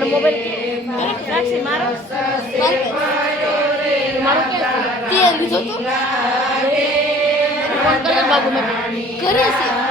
પણ મોબાઈલ રાખશે મારો? મારો ક્યાં તે લીધો તો? ફોન કર્યો બાબુ મેં. કરે છે.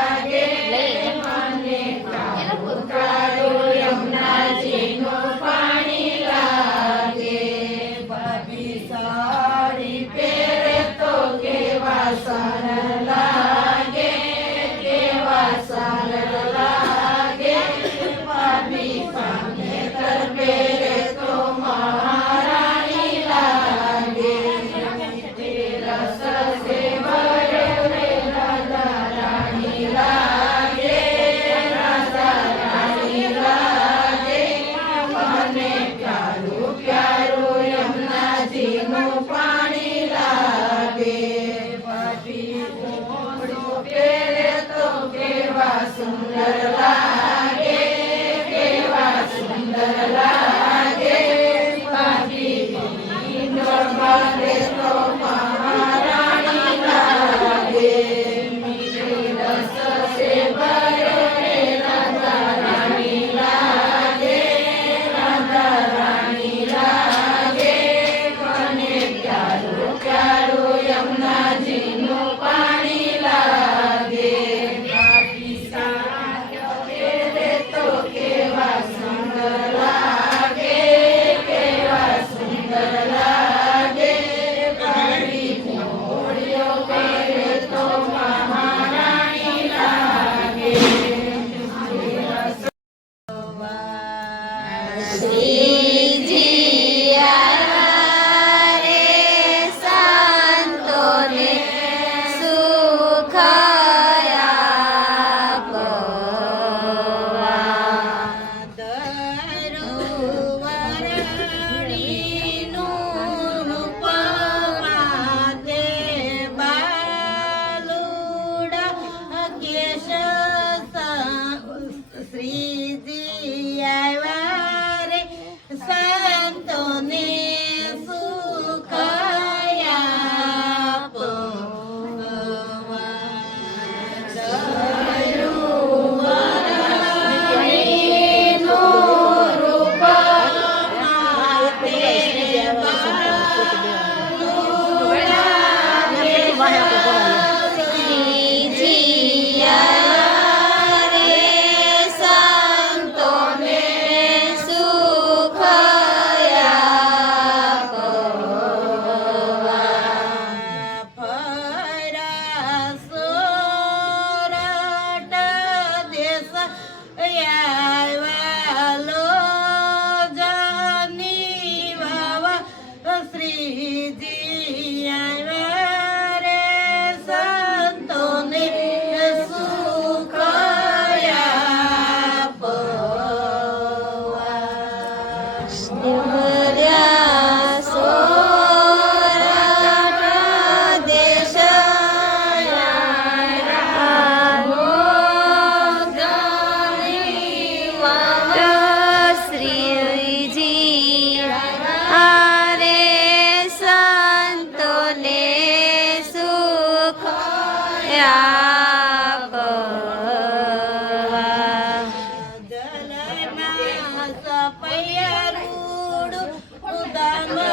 શ્રીજી de సపయరుడు ఉదమా